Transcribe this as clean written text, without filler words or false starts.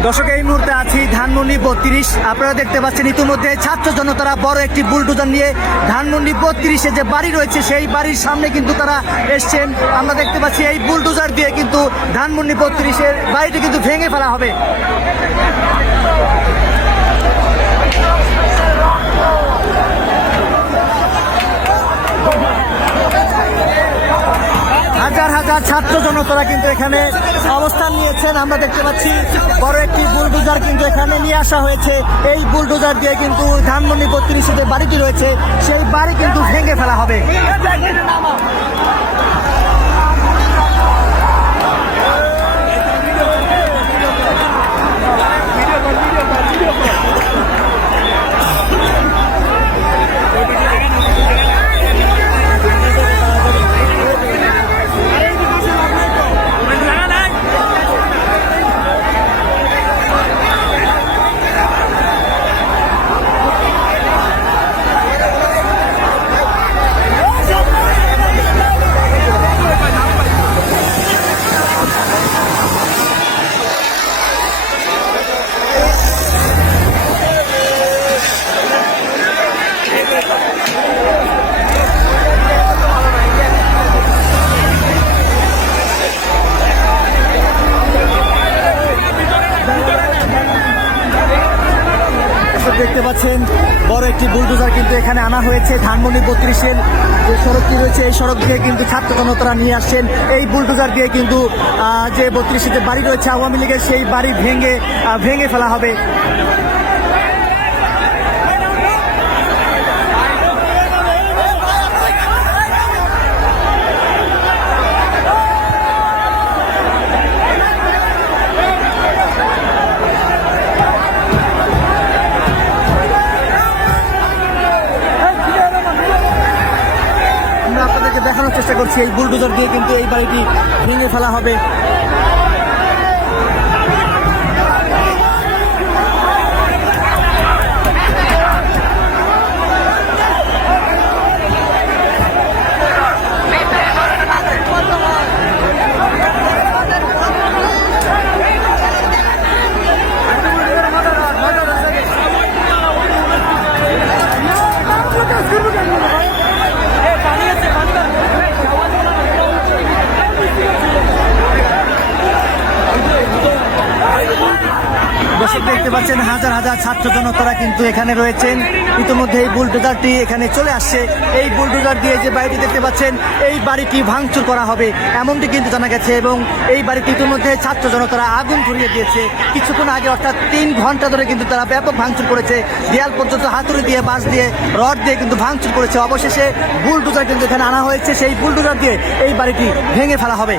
দর্শক, এই মুহূর্তে আছি ধানমন্ডি 32। আপনারা দেখতে পাচ্ছেন ইতিমধ্যে ছাত্র জনতারা বড় একটি বুলডোজার নিয়ে ধানমন্ডি 32-এ যে বাড়ি রয়েছে সেই বাড়ির সামনে কিন্তু তারা এসছেন। আমরা দেখতে পাচ্ছি এই বুলডোজার দিয়ে কিন্তু ধানমন্ডি 32-এর বাড়িটি কিন্তু ভেঙে ফেলা হবে। হাজার হাজার ছাত্র জনতারা কিন্তু এখানে অবস্থান নিয়েছেন। আমরা দেখতে পাচ্ছি বড় একটি বুলডোজার কিন্তু এখানে নিয়ে আসা হয়েছে। এই বুলডোজার দিয়ে কিন্তু ধানমন্ডি 32-এ যে বাড়িটি রয়েছে সেই বাড়ি কিন্তু ভেঙে ফেলা হবে। দেখতে পাচ্ছেন বড় একটি বুলডোজার কিন্তু এখানে আনা হয়েছে। ধানমন্ডি 32-এর যে সড়কটি রয়েছে এই সড়ক দিয়ে কিন্তু ছাত্র জনতারা নিয়ে আসছেন। এই বুলডোজার দিয়ে কিন্তু যে 32-এর যে বাড়ি রয়েছে আওয়ামী লীগের সেই বাড়ি ভেঙে ফেলা হবে। দেখানোর চেষ্টা করছি এই বুলডোজার দিয়ে কিন্তু এই বাড়িটি ভেঙে ফেলা হবে। দর্শক, দেখতে পাচ্ছেন হাজার হাজার ছাত্র জনতারা কিন্তু এখানে রয়েছেন। ইতিমধ্যে এই বুলডোজারটি এখানে চলে আসছে। এই বুলডোজার দিয়ে যে বাড়িটি দেখতে পাচ্ছেন এই বাড়িটি ভাঙচুর করা হবে এমনটি কিন্তু জানা গেছে। এবং এই বাড়িটি ইতিমধ্যে ছাত্র জনতারা আগুন ধরিয়ে দিয়েছে কিছুক্ষণ আগে, অর্থাৎ 3 ঘন্টা ধরে কিন্তু তারা ব্যাপক ভাঙচুর করেছে। দেয়াল পর্যন্ত হাতুড়ি দিয়ে, বাঁশ দিয়ে, রড দিয়ে কিন্তু ভাঙচুর করেছে। অবশেষে বুলডোজার কিন্তু এখানে আনা হয়েছে। সেই বুলডোজার দিয়ে এই বাড়িটি ভেঙে ফেলা হবে।